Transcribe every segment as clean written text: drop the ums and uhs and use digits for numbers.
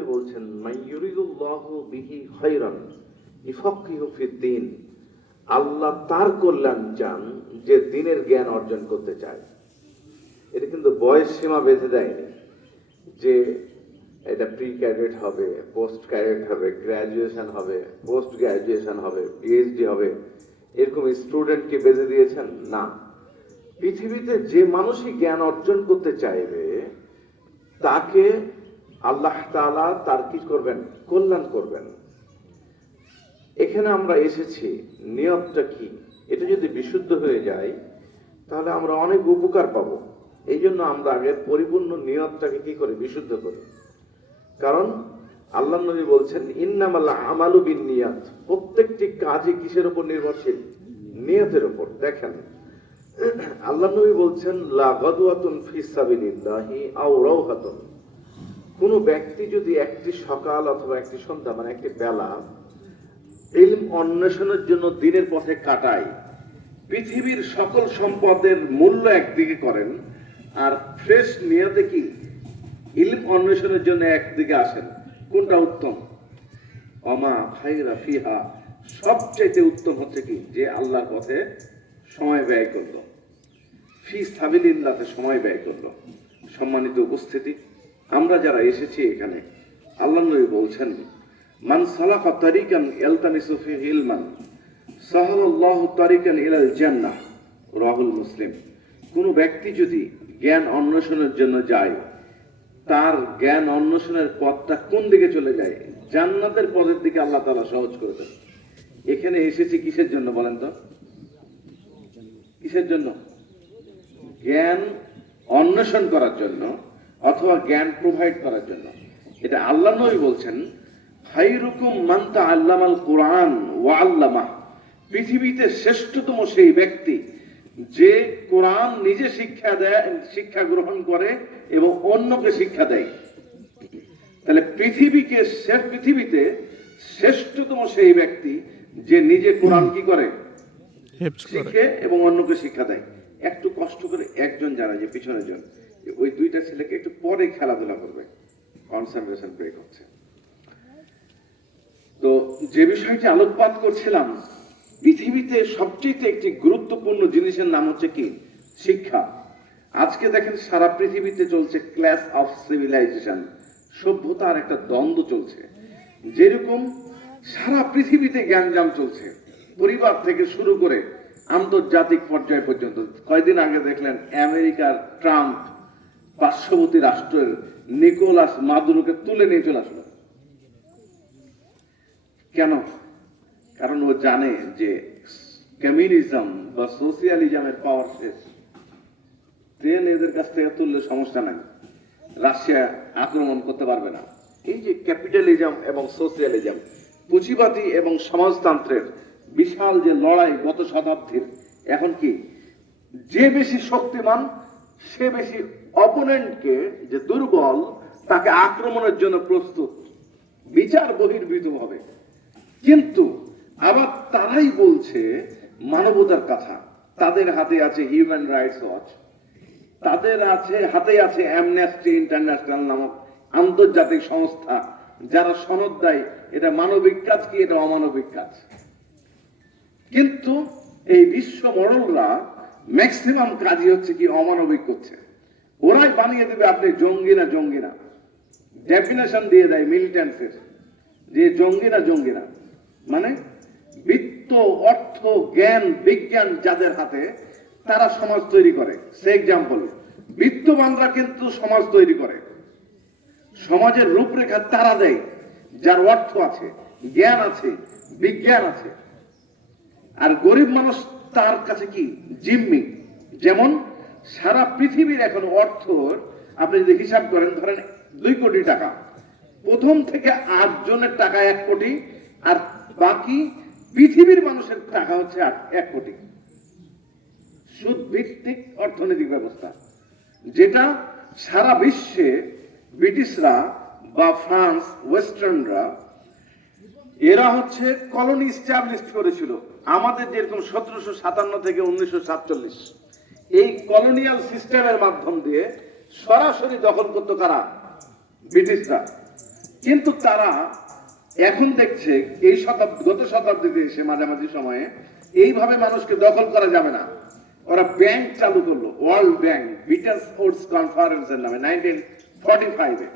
নবী বলছেন মাইয়ুরিদুল্লাহু বিহি খায়রান ইফাক্কিহু ফিদ্দীন, আল্লাহ তার কল্যাণ চান যে দ্বীনের জ্ঞান অর্জন করতে চায়। এটা কিন্তু বয়স সীমা বেঁধে দেয়নি যে এটা প্রি ক্যাডেট হবে, পোস্ট ক্যাডেট হবে, গ্র্যাজুয়েশন হবে, পোস্ট গ্র্যাজুয়েশন হবে, পিএইচডি হবে, এরকম স্টুডেন্টকে বেঁধে দিয়েছেন না। পৃথিবীতে যে মানুষই জ্ঞান অর্জন করতে চাইবে তাকে আল্লাহ তাআলা তার কি করবেন? কল্যাণ করবেন। এখানে আমরা এসেছি, নিয়তটা কি? এটা যদি বিশুদ্ধ হয়ে যায় তাহলে আমরা অনেক উপকার পাবো। এই জন্য আমরা আগে পরিপূর্ণ নিয়তটাকে কি করে বিশুদ্ধ করি। কারণ আল্লাহ নবী বলছেন ইন্নামাল আমালু বিন্নিয়াত, প্রত্যেকটি কাজই কিসের উপর নির্ভরশীল? নিয়তের উপর। দেখেন আল্লাহ নবী বলছেন লা গাদওয়াতুন ফি সাবিলিল্লাহি আও রাওহাতুন, কোন ব্যক্তি যদি একটি সকাল অথবা একটি সন্ধ্যা মানে একটি বেলা ইলম অন্বেষণের জন্য দ্বীনের পথে কাটায়, পৃথিবীর সকল সম্পদের মূল্য একদিকে করেন আর ফ্রেশ নিয়তে কি ইলম অন্বেষণের জন্য একদিকে আসেন, কোনটা উত্তম? ওমা খায়রা ফিহা, সবচেয়ে উত্তম হচ্ছে কি যে আল্লাহর পথে সময় ব্যয় করলো, ফি সাবিলিল্লাহতে সময় ব্যয় করলো। সম্মানিত উপস্থিতি, আমরা যারা এসেছি এখানে, আল্লাহ নবী বলছেন মান সালাকা তারিকান ইয়ালতামিসু ফিহি ইলমান সাহালাল্লাহু তারিকান ইলাল জান্নাহ, রাহুল মুসলিম। কোন ব্যক্তি যদি জ্ঞান অন্বেষণের জন্য যায়, তার জ্ঞান অন্বেষণের পথটা কোন দিকে চলে যায়? জান্নাতের পথের দিকে আল্লাহ তাআলা সহজ করে দেন। এখানে এসেছি কিসের জন্য বলেন তো? কিসের জন্য? জ্ঞান অন্বেষণ করার জন্য অথবা জ্ঞান প্রোভাইড করার জন্য। এটা আল্লাহ নবী বলছেন খায়রুকুম মান তাআল্লামাল কুরআন ওয়া আল্লামাহ, পৃথিবীতে শ্রেষ্ঠতম সেই ব্যক্তি যে কোরআন নিজে শিক্ষা দেয়, শিক্ষা গ্রহণ করে এবং অন্যকে শিক্ষা দেয়। তাহলে পৃথিবীতে শ্রেষ্ঠতম সেই ব্যক্তি যে নিজে কোরআন কি করে? শিখে এবং অন্যকে শিক্ষা দেয়। একটু কষ্ট করে একজন যারা যে পিছনের জন ওই দুইটা ছেলেকে একটু পরে খেলাধুলা করবে, কনসেন্ট্রেশন ব্রেক হচ্ছে। তো যে বিষয়টি আলোকপাত করছিলাম, পৃথিবীতে সবচেয়ে একটি গুরুত্বপূর্ণ জিনিসের নাম হচ্ছে কি? শিক্ষা। আজকে দেখেন সারা পৃথিবীতে চলছে ক্লাস অফ সিভিলাইজেশন, সভ্যতার একটা দ্বন্দ্ব চলছে। যেরকম সারা পৃথিবীতে জ্ঞানজাম চলছে, পরিবার থেকে শুরু করে আন্তর্জাতিক পর্যায় পর্যন্ত। কয়েকদিন আগে দেখলেন আমেরিকার ট্রাম্প পার্শ্ববর্তী রাষ্ট্রের নিকোলাস মাদুরোকে তুলে নিয়ে চলে আসলো। কেন? কারণ ও জানে যে কমিউনিজম বা সোশিয়ালিজমের পাওয়ার শেষ, ট্রেন এদের কাছ থেকে তুললে সমস্যা নাই, রাশিয়া আক্রমণ করতে পারবে না। এই যে ক্যাপিটালিজম এবং সোশিয়ালিজম, পুঁজিবাদী এবং সমাজতন্ত্রের বিশাল যে লড়াই গত শতাব্দীর, এখন কি যে বেশি শক্তিমান সে বেশি অপোনেন্টকে, যে দুর্বল তাকে আক্রমণের জন্য প্রস্তুত, বিচার বহির্ভূত হবে। কিন্তু আবার তারাই বলছে মানবতার কথা। তাদের হাতে আছে হিউম্যান রাইটস ওয়াচ, তাদের হাতে আছে অ্যামনেস্টি ইন্টারন্যাশনাল নামক আন্তর্জাতিক সংস্থা, যারা সনদ দেয় এটা মানবিক কাজ কি এটা অমানবিক কাজ। কিন্তু এই বিশ্ব মডেলরা ম্যাক্সিমাম কাজই হচ্ছে কি অমানবিক করছে। ওরাই বানিয়ে দেবে আপনি জঙ্গি না জঙ্গি না, ডেফিনেশন দিয়ে দেয় মিলিটেন্সের, যে জঙ্গি না জঙ্গি না। মানে বিত্ত, অর্থ, জ্ঞান, বিজ্ঞান যাদের হাতে, তারা সমাজ তৈরি করে। সে এক্সাম্পল, বিত্তবানরা কিন্তু সমাজ তৈরি করে, সমাজের রূপরেখা তারা দেয় যার অর্থ আছে, জ্ঞান আছে, বিজ্ঞান আছে। আর গরিব মানুষ তার কাছে কি জিম্মি। যেমন সারা পৃথিবীর এখন অর্থ আপনি যদি হিসাব করেন, ধরেন 2 কোটি টাকা, প্রথম থেকে 8 জনের টাকা 1 কোটি, আর বাকি পৃথিবীর মানুষের টাকা হচ্ছে 1 কোটি। সুদ ভিত্তিক অর্থনৈতিক ব্যবস্থা, যেটা সারা বিশ্বে ব্রিটিশরা বা ফ্রান্স, ওয়েস্টার্নরা, এরা হচ্ছে কলোনি এস্টাবলিশ করেছিল। আমাদের যেরকম 1757 থেকে 1947, এই কলোনিয়াল সিস্টেমের মাধ্যম দিয়ে সরাসরি দখল করতো কারা? ব্রিটিশরা। কিন্তু তারা এখন দেখছে এই গত শতাব্দীতে এসে মাঝামাঝি সময়ে এইভাবে মানুষকে দখল করা যাবে না। ওরা ব্যাংক চালু করলো, ওয়ার্ল্ড ব্যাংক, বিটাস স্পোর্টস কনফারেন্সের নামে 1945-এ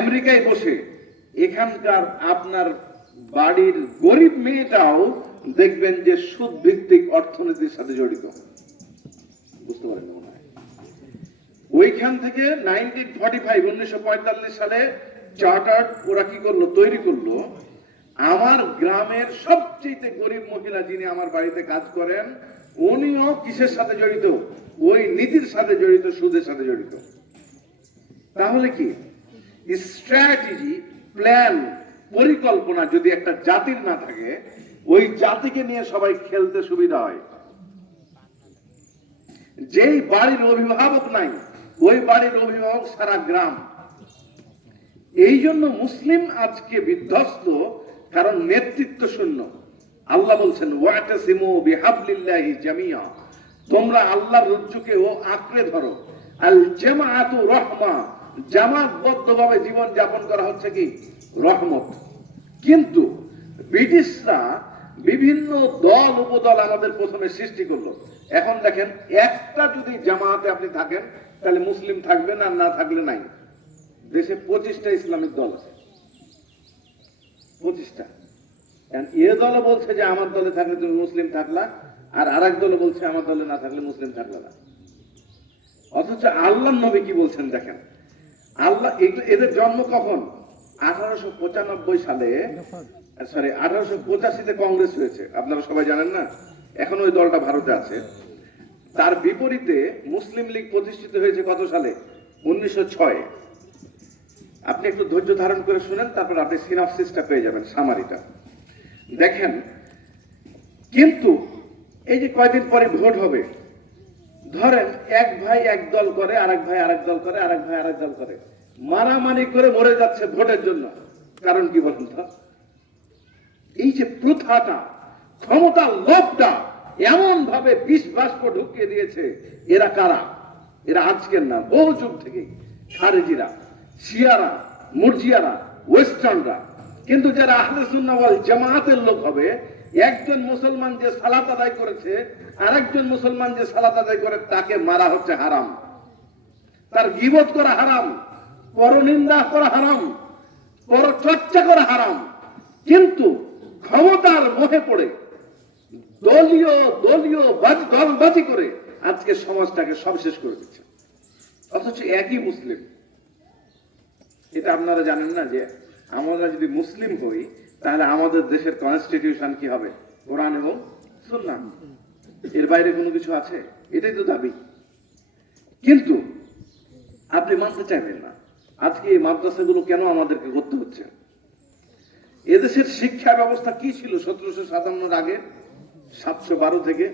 আমেরিকায় বসে এখানকার আপনার বাড়ির গরিব মেয়েটাও দেখবেন যে সুদ ভিত্তিক অর্থনীতির সাথে জড়িত। বুঝতে পারেন মনে হয় ওইখান থেকে 1945 সালে চার্টার্ড ওরা কি করলো, তৈরি করলো, আমার গ্রামের সবচেয়ে গরিব মহিলা যিনি আমার বাড়িতে কাজ করেন উনিও কিসের সাথে জড়িত, ওই নীতির সাথে জড়িত, সুদের সাথে জড়িত। তাহলে কি স্ট্র্যাটেজি, প্ল্যান, পরিকল্পনা যদি একটা জাতির না থাকে, ওই জাতিকে নিয়ে সবাই খেলতে সুবিধা হয়। যেই বাড়ির অভিভাবক নাই, ওই বাড়ির অভিভাবক সারা গ্রাম। এই জন্য মুসলিম আজকে বিধ্বস্ত, কারণ নেতৃত্ব শূন্য। আল্লাহ বলছেন ওয়াতাসিমু বিহাবলিল্লাহি জামিয়া, তোমরা আল্লাহর রজ্জুকে ও আঁকড়ে ধরো। আল জামাআতু রাহমা, জামাতবদ্ধভাবে জীবন যাপন করা হচ্ছে কি রহমত। কিন্তু ব্রিটিশরা বিভিন্ন দল উপদল আমাদের প্রথমে সৃষ্টি করলো। এখন দেখেন একটা যদি জামাতে আপনি থাকেন তাহলে মুসলিম থাকবেন, আর না থাকলে নাই। দেশে 25টা ইসলামিক দল আছে, 25টা। এ দলও বলছে যে আমার দলে থাকলে তুমি মুসলিম থাকলা, আর আরেক দলে বলছে আমার দলে না থাকলে মুসলিম থাকলে না। অথচ আল্লাহর নবী কি বলছেন দেখেন, আল্লাহ এদের জন্ম কখন? 1895 সালে, সরি 1885-তে কংগ্রেস হয়েছে, আপনারা সবাই জানেন না, এখন ওই দলটা ভারতে আছে। তার বিপরীতে মুসলিম লীগ প্রতিষ্ঠিত হয়েছে কত সালে? 1906-এ। আপনি একটু ধৈর্য ধারণ করে শুনেন, তারপর আপনি সিনপসিসটা পেয়ে যাবেন, সামারিটা দেখেন। কিন্তু এই যে কয়দিন পরে ভোট হবে, ধরেন এক ভাই এক দল করে, আরেক ভাই আরেক দল করে, আরেক ভাই আরেক দল করে, মারামারি করে মরে যাচ্ছে ভোটের জন্য। কারণ কি বলুন তো? এই যে প্রথাটা, ক্ষমতার লোভটা এমন ভাবে বিষ বাষ্প ঢুকিয়ে দিয়েছে। এরা কারা? এরা আজকের না, বহু যুগ থেকে খারেজিরা, শিয়ারা, মুরজিয়ারা, ওয়েস্টার্নরা। কিন্তু যারা আহলে সুন্নাহ ওয়াল জামায়াতের লোক হবে, একজন মুসলমান যে সালাত আদায় করেছে, আরেকজন মুসলমান যে সালাত আদায় করে, তাকে মারা হচ্ছে হারাম, তার গীবত করা হারাম, পরনিন্দা করা হারাম, পরচর্চা করা হারাম। কিন্তু ক্ষমতার মোহে পড়ে দলীয় দলবাজি করে আজকে সমাজটাকে সব শেষ করে দিচ্ছে। অথচ একই মুসলিম। এটা আপনারা জানেন না যে আমরা যদি মুসলিম হই তাহলে আমাদের দেশের কনস্টিটিউশন কি হবে? কোরআন এবং সুন্নাহ, এর বাইরে কোনো কিছু আছে? এটাই তো দাবি। কিন্তু আপনি মানতে চাইবেন না। আজকে এই মাদ্রাসাগুলো কেন আমাদেরকে করতে হচ্ছে? এদেশের শিক্ষা ব্যবস্থা কি ছিল 1757-এর আগে, 712 থেকে?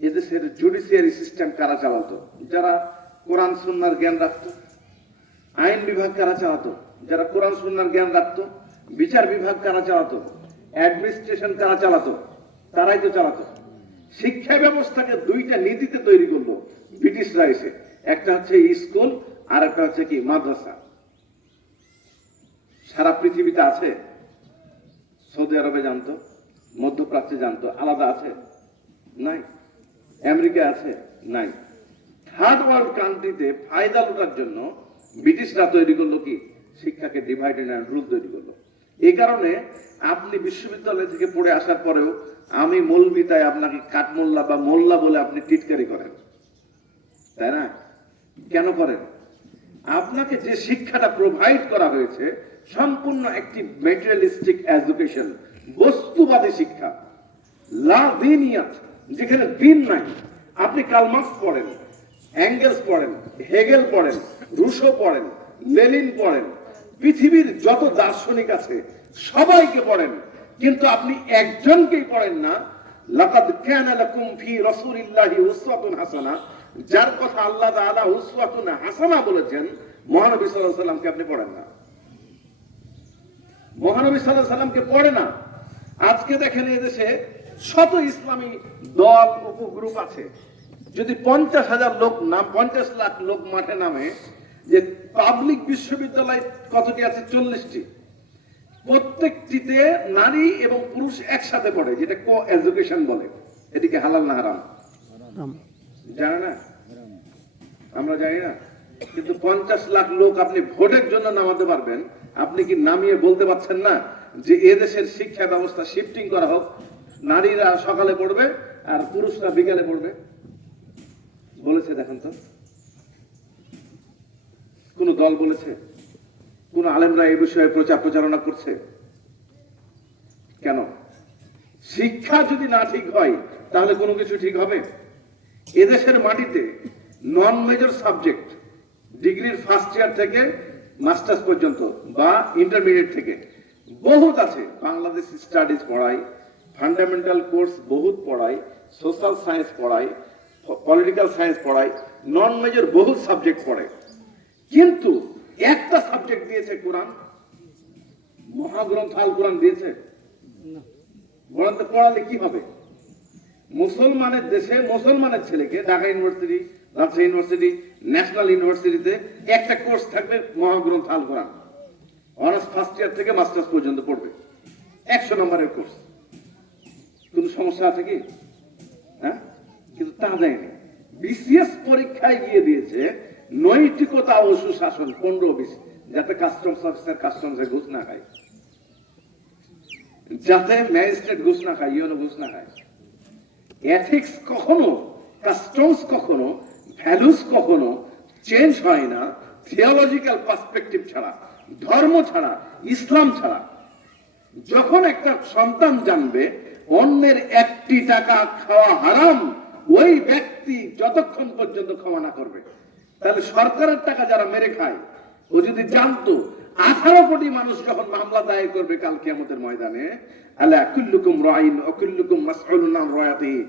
এদেশের জুডিশিয়ারি সিস্টেম কারা চালাতো? যারা কোরআন সুন্নাহর জ্ঞান রাখতো। আইন বিভাগ কারা চালাতো? যারা কোরআন সুন্নাহর জ্ঞান রাখতো। বিচার বিভাগ কারা চালাতো? অ্যাডমিনিস্ট্রেশন কারা চালাতো? তারাই তো চালাতো। শিক্ষা ব্যবস্থাকে দুইটা নীতিতে তৈরি করলো ব্রিটিশরা এসে। একটা হচ্ছে স্কুল, আর একটা হচ্ছে কি মাদ্রাসা। সারা পৃথিবীতে আছে? সৌদি আরবে জানতো, মধ্যপ্রাচ্যে জানতো, আলাদা আছে? নাই। আমেরিকা আছে? নাই। থার্ড ওয়ার্ল্ড কান্ট্রিতে ফায়দা লুটার জন্য ব্রিটিশরা তৈরি করলো কি শিক্ষাকে ডিভাইড এন্ড রুল তৈরি করলো। এই কারণে আপনি বিশ্ববিদ্যালয় থেকে পড়ে আসার পরেও আমি মৌলবি, তাই আপনাকে কাঠমোল্লা বা মোল্লা বলে আপনি টিটকারি করেন, তাই না? কেন করেন? আপনাকে যে শিক্ষাটা প্রোভাইড করা হয়েছে সম্পূর্ণ একটি ম্যাটেরিয়ালিস্টিক এডুকেশন, বস্তুবাদী শিক্ষা, লা দিনিয়াত, যেখানে দিন নাই। আপনি কার্ল মার্কস পড়েন, এঙ্গেলস পড়েন, হেগেল পড়েন, রুশো পড়েন, লেনিন পড়েন, পৃথিবীর যত দার্শনিক আছে সবাইকে পড়েন, কিন্তু আপনি একজনকেই পড়েন না, লাকাদ কানা লাকুম ফি রাসূলিল্লাহি উসওয়াতুন হাসানা, যার কথা আল্লাহ তাআলা উসওয়াতুন হাসানা বলেছেন, মহানবী সাল্লাল্লাহু আলাইহি সাল্লামকে আপনি পড়েন না। মহানবী সাল্লাল্লাহু আলাইহি সাল্লামকে পড়ে না। আজকে দেখেন এদেশে শত ইসলামী দল উপগ্রুপ আছে। যদি 50,000 লোক না 50 লাখ লোক মাঠে নামে, যে পাবলিক বিশ্ববিদ্যালয় কতটি আছে? 40টি। প্রত্যেকটিতে নারী এবং পুরুষ একসাথে পড়ে, যেটা কো এডুকেশন বলে। এটিকে হালাল না হারাম জানে না? আমরা জানি না। কিন্তু 50 লাখ লোক আপনি ভোটের জন্য নামাতে পারবেন, আপনি কি নামিয়ে বলতে পারছেন না যে এদেশের শিক্ষা ব্যবস্থা শিফটিং করা হোক, নারীরা সকালে পড়বে আর পুরুষরা বিকালে পড়বে? বলেছে দেখেন তো? কোন দল বলেছে? কোন আলেমরা এই বিষয়ে প্রচারণা করছে? কেন? শিক্ষা যদি না ঠিক হয় তাহলে কোনো কিছু ঠিক হবে? এদেশের মাটিতে নন মেজর সাবজেক্ট ডিগ্রির ফার্স্ট ইয়ার থেকে মাস্টার্স পর্যন্ত বা ইন্টারমিডিয়েট থেকে বহুত আছে। বাংলাদেশ স্টাডিজ পড়াই, ফান্ডামেন্টাল কোর্স বহুত পড়াই, সোশ্যাল সায়েন্স পড়াই, পলিটিক্যাল সায়েন্স পড়াই, নন মেজর বহুত সাবজেক্ট পড়ে। কিন্তু একটা সাবজেক্ট দিয়েছে কোরআন, মহাগ্রন্থ আল কোরআন দিয়েছে। বলেন তো পড়ালে কি হবে? মুসলমানের দেশে মুসলমানের ছেলেকে Dhaka university, Rajshahi university, national ইউনিভার্সিটিতে একটা কোর্স থাকবে মহাগ্রন্থ আল কোরআন, অনার্স ফার্স্ট ইয়ার থেকে মাস্টার্স পর্যন্ত পড়বে, 100 নম্বরের কোর্স। কোনো সমস্যা আছে কি? হ্যাঁ, কিন্তু তা দেয়নি। বিসিএস পরীক্ষায় গিয়ে দিয়েছে নৈতিকতা ও সুশাসন 15-20, যাতে কাস্টমস অফিসার কাস্টমসে ঘুষ না খায়, যাতে ম্যাজিস্ট্রেট ঘুষ না খায়, ইউনো ঘুষ না খায়। এথিক্স কখনো, কাস্টমস কখনো, ভ্যালুস কখনো চেঞ্জ হয় না থিওলজিক্যাল পার্সপেক্টিভ ছাড়া, ধর্ম ছাড়া, ইসলাম ছাড়া। যখন একটা সন্তান জানবে অন্যের 1 টাকা খাওয়া হারাম, ওই ব্যক্তি যতক্ষণ পর্যন্ত ক্ষমা না করবে, তাহলে সরকারের টাকা যারা মেরে খায়, ও যদি জানতো 18 কোটি মানুষ যখন মামলা দায়ের করবে কাল কিয়ামতের ময়দানে, আলা কুল্লুকুম রাইন ওয়া কুল্লুকুম মাসউলুন আন রায়াতিহি,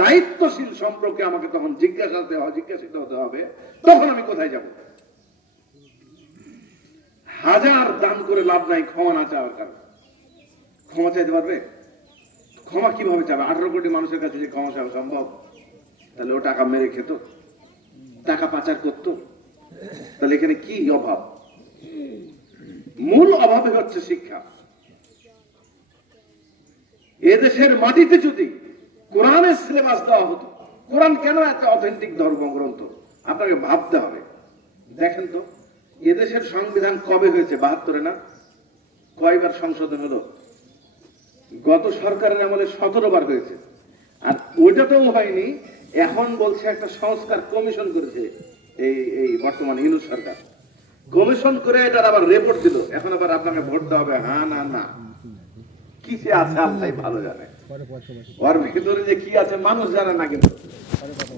দায়িত্বশীল সম্পর্কে আমাকে তখন জিজ্ঞাসিত হতে হবে, তখন আমি কোথায় যাব? হাজার দান করে লাভ নাই ক্ষমা না চাওয়ার কারণে। ক্ষমা চাইতে পারবে? ক্ষমা কিভাবে চাবে? 18 কোটি মানুষের কাছে যে ক্ষমা চাওয়া সম্ভব? তাহলে ও টাকা মেরে খেত, টাকা পাচার করত, তাহলে এখানে কি অভাব? মূল অভাবে হচ্ছে শিক্ষা। এদেশের মাটিতে যদি কোরআনের সিলেবাস দেওয়া হতো, কোরআন কেন এত অথেন্টিক ধর্মগ্রন্থ আপনাকে ভাবতে হবে। দেখেন তো এদেশের সংবিধান কবে হয়েছে? 72-এ না? কয়বার সংশোধন হলো? গত সরকারের আমলে 17 বার হয়েছে। আর ওইটাতেও হয়নি, এখন বলছে একটা সংস্কার কমিশন করেছে এই বর্তমান ইউনূস সরকার। কমিশন করে এটার আবার রিপোর্ট দিল, এখন আবার আপনাকে ভোট দেওয়া হবে হ্যাঁ না না। কি যে আছে আল্লাহ ভালো জানে, ওর ভিতরে যে কি আছে মানুষ জানে না। কিন্তু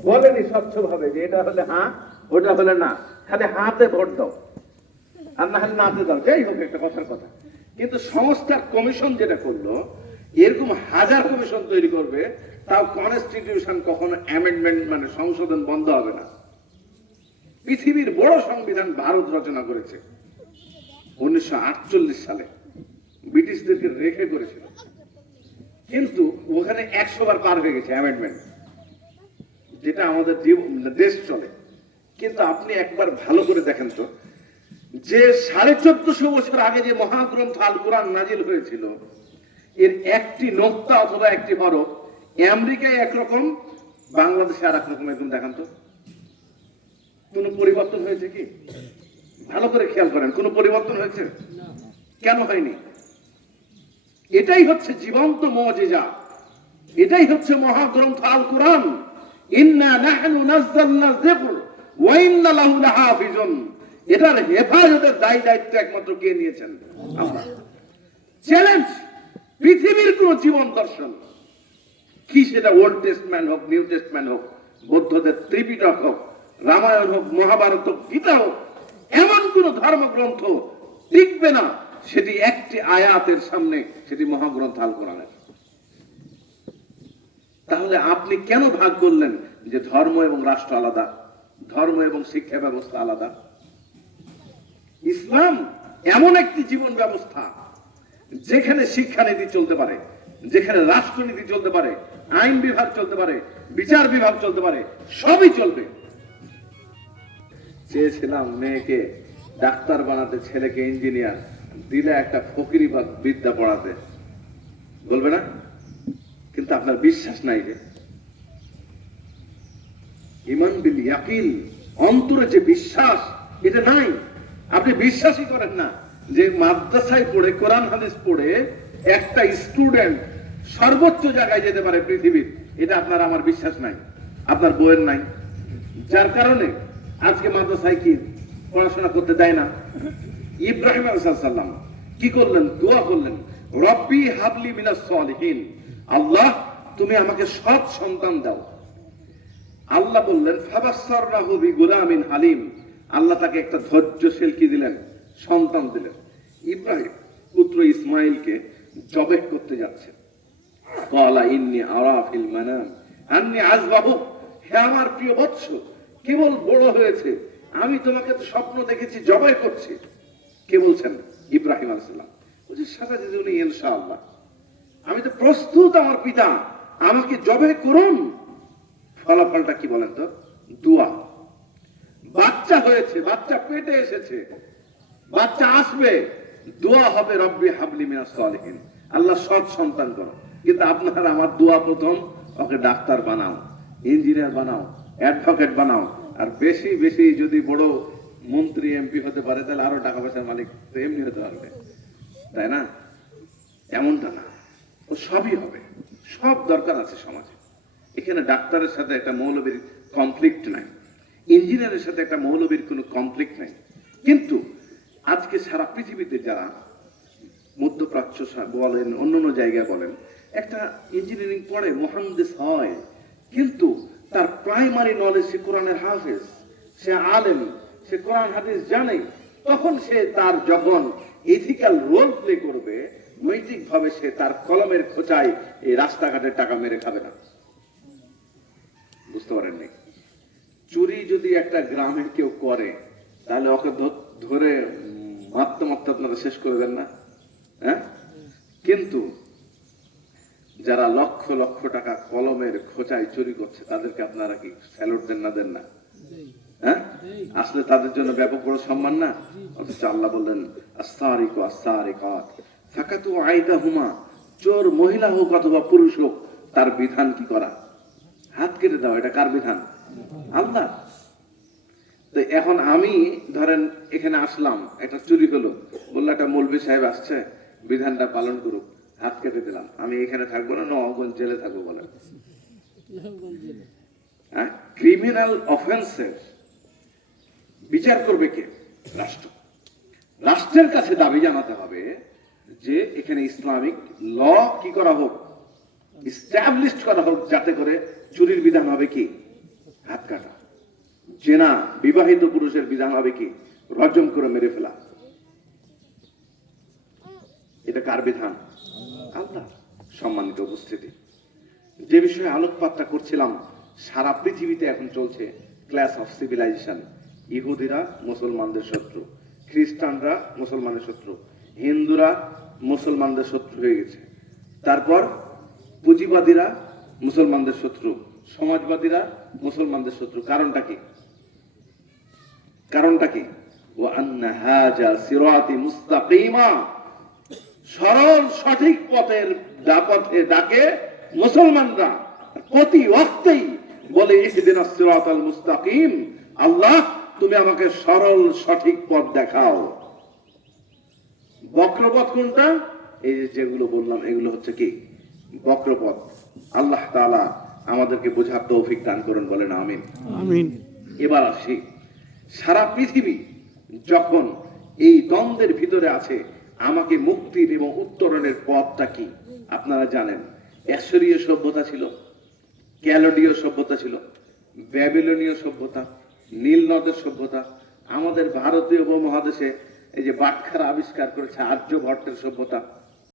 বলেনি স্বচ্ছ ভাবে যে এটা হলে হ্যাঁ, ওটা হলে না, খালি হাতে ভোট দাও আর না হলে নাতে দাও, যাই হোক একটা কথার কথা। কিন্তু সংস্কার কমিশন যেটা করলো, এরকম হাজার কমিশন তৈরি করবে, তাও কনস্টিটিউশন কখনো অ্যামেন্ডমেন্ট মানে সংশোধন বন্ধ হবে না। পৃথিবীর বড় সংবিধান ভারত রচনা করেছে 1948 সালে, ব্রিটিশদেরকে রেখে করেছিল, কিন্তু ওখানে 100 বার পার হয়ে গেছে অ্যামেন্ডমেন্ট, যেটা আমাদের দেশ চলে। কিন্তু আপনি একবার ভালো করে দেখেন তো, যে 1450 বছর আগে যে মহাগ্রন্থ আল কোরআন নাজিল হয়েছিল, এর একটি নোক্তা অথবা একটি হরফ আমেরিকায় একরকম, বাংলাদেশে আর একরকম। একদম দেখান তো কোন পরিবর্তন হয়েছে কি? ভালো করে খেয়াল করেন, কোন পরিবর্তন হয়েছে? কেন হয়নি? এটাই হচ্ছে জীবন্ত মুজিজা, এটাই হচ্ছে মহাগ্রন্থ আল কোরআন। ইন্না নাহনু নাযালনা যিকর ওয়া ইন্না লাহু লাহাফিজুন। এটার হেফাজতের দায়িত্ব একমাত্র কে নিয়েছেন? আল্লাহ। চ্যালেঞ্জ পৃথিবীর কোন জীবন দর্শন কি, সেটা ওল্ড টেস্টমেন্ট হোক, নিউ টেস্টমেন্ট হোক, বৌদ্ধদের ত্রিপিটক হোক, রামায়ণ হোক, মহাভারত হোক, গীতা হোক, এমন কোন ধর্মগ্রন্থ টিকবে না সেটি একটি আয়াতের সামনে, সেটি মহাগ্রন্থ আল কোরআনের। তাহলে আপনি কেন ভাগ করলেন যে ধর্ম এবং রাষ্ট্র আলাদা, ধর্ম এবং শিক্ষা ব্যবস্থা আলাদা? ইসলাম এমন একটি জীবন ব্যবস্থা যেখানে শিক্ষানীতি চলতে পারে, যেখানে রাষ্ট্রনীতি চলতে পারে, আইন বিভাগ চলতে পারে, বিচার বিভাগ চলতে পারে, সবই চলবে। চেয়েছিলাম মেয়েকে ডাক্তার বানাতে, ছেলেকে ইঞ্জিনিয়ার, দিলে একটা ফকিরি বা বিদ্যা পড়াতে, বলবে না? কিন্তু আপনার বিশ্বাস নাই, যে ঈমান বিল ইয়াকিন, অন্তরে যে বিশ্বাস, এটা নাই। আপনি বিশ্বাসই করেন না যে মাদ্রাসায় পড়ে, কোরআন হাদিস পড়ে একটা স্টুডেন্ট সর্বোচ্চ জায়গায় যেতে পারে পৃথিবীর, এটা আপনার আমার বিশ্বাস নাই, আপনার বইয়ের নাই। যার কারণে আজকে মাদ্রাসায় কি পড়াশোনা করতে দেয় না। ইব্রাহিম আলাইহিস সালাম কি করলেন? দোয়া করলেন, রব্বি হাবলি মিনাস সালিহিন, আল্লাহ তুমি আমাকে সৎ সন্তান দাও। আল্লাহ বললেন ফাবাসসারনাহু বিগুলামিন হালিম, আল্লাহ তাকে একটা ধৈর্যশীল কি দিলেন? সন্তান দিলেন। ইব্রাহিম পুত্র ইসমাইলকে জবেহ করতে যাচ্ছে, ক্বালা ইন্নী আরা ফিল মানাম আন্নী আযবাহু, হে আমার প্রিয় বৎস, কেবল বড় হয়েছে, আমি তোমাকে তো স্বপ্ন দেখেছি জবাই করছি। কে বলছেন? ইব্রাহিম আলাইহিস সালাম। বলছে সাতাজিদুনি ইনশাআল্লাহ, আমি তো প্রস্তুত, আমার পিতা আমাকে জবাই করুন। ফলাফলটা কি বলেন তো? দোয়া। বাচ্চা হয়েছে, বাচ্চা পেটে এসেছে, বাচ্চা আসবে, দোয়া হবে রব্বি হাবলি মিনাস সালিহিন, আল্লাহ সৎ সন্তান করো। কিন্তু আপনার আমার দোয়া প্রথম, ওকে ডাক্তার বানাও, ইঞ্জিনিয়ার বানাও, অ্যাডভোকেট বানাও, আর বেশি বেশি যদি বড় মন্ত্রী এমপি হতে পারে তাহলে আরো টাকা পয়সার মালিক তো এমনি হতে পারবে, তাই না? এমনটা না, ও সবই হবে, সব দরকার আছে সমাজে। এখানে ডাক্তারের সাথে একটা মৌলবীর কনফ্লিক্ট নাই, ইঞ্জিনিয়ারের সাথে একটা মৌলবীর কোনো কনফ্লিক্ট নাই। কিন্তু আজকে সারা পৃথিবীতে যারা মধ্যপ্রাচ্য বলেন, অন্যান্য জায়গায় বলেন, একটা ইঞ্জিনিয়ারিং পড়ে, মুহাদ্দিস হয়, কিন্তু তার প্রাইমারি নলেজ সে কোরআনের হাফেজ, সে আলেম, সে কোরআন হাদিস জানে, তখন সে তার যখন এথিক্যাল রোল প্লে করবে, নৈতিক ভাবে সে তার কলমের খোঁচায় এই রাস্তাঘাটের টাকা মেরে খাবে না। বুঝতে পারেননি? চুরি যদি একটা গ্রামে কেউ করে, তাহলে ওকে ধরে মারতে মারতে আপনারা শেষ করে দেন না? হ্যাঁ, কিন্তু যারা লক্ষ লক্ষ টাকা কলমের খোঁচায় চুরি করছে, তাদেরকে আপনারা কি স্যালুট দেন না? দেন না? হ্যাঁ, আসলে তাদের জন্য ব্যাপক বড় সম্মান না? অথচ আল্লাহ বললেন আস-সারিকু আস-সারিকাত ফাকাতু আইদাহুমা, চোর মহিলা হোক অথবা পুরুষ হোক, তার বিধান কি করা? হাত কেটে দাও। এটা কার বিধান? আল্লাহ। তো এখন আমি ধরেন এখানে আসলাম, একটা চুরি হলো, বললো একটা মৌলভী সাহেব আসছে, বিধানটা পালন করুক, হাত কেটে দিলাম, আমি এখানে থাকবো না, নবাবগঞ্জ জেলে থাকবো বলেন? হ্যাঁ, ক্রিমিনাল অফেন্সের বিচার করবে কে? রাষ্ট্র। রাষ্ট্রের কাছে দাবি জানাতে হবে যে এখানে ইসলামিক ল কি করা হোক, ইস্টাবলিশড করা হোক, যাতে করে চুরির বিধান হবে কি? হাত কাটা। জেনা, বিবাহিত পুরুষের বিধান হবে কি? রজম করে মেরে ফেলা। এটা কার বিধান? আল্লাহ। সম্মানিত উপস্থিতি, যে বিষয়ে আলোকপাতটা করছিলাম, সারা পৃথিবীতে এখন চলছে ক্লাস অফ সিভিলাইজেশন। ইহুদিরা মুসলমানদের শত্রু, খ্রিস্টানরা মুসলমানের শত্রু, হিন্দুরা মুসলমানদের শত্রু হয়ে গেছে। তারপর পুঁজিবাদীরা মুসলমানদের শত্রু, সমাজবাদীরা মুসলমানদের শত্রু। কারণটা কি? কারণটা কি? ওয়া আন্না হাযা সিরাতি মুস্তাকিমা, সরল সঠিক পথের পথে ডাকে মুসলমানরা, প্রতি ওয়াক্তেই বলে ইহদিনাস সিরাতাল মুস্তাকিম, আল্লাহ তুমি আমাকে সরল সঠিক পথ দেখাও। বক্রপথ কোনটা? এই যেগুলো বললাম, এগুলো হচ্ছে কি? বক্রপথ। আল্লাহ তাআলা আমাদেরকে বোঝার তৌফিক দান করুন, বলেন আমিন। আমিন। এবার আসি, সারা পৃথিবী যখন এই দ্বন্দ্বের ভিতরে আছে, আমাকে মুক্তির এবং উত্তরণের পথটা কি? আপনারা জানেন, অ্যাশরীয় সভ্যতা ছিল, ক্যালোডীয় সভ্যতা ছিল, ব্যাবিলনীয় সভ্যতা, নীল নদের সভ্যতা, আমাদের ভারতীয় উপমহাদেশে এই যে বাটখারা আবিষ্কার করেছে আর্যভট্টের সভ্যতা,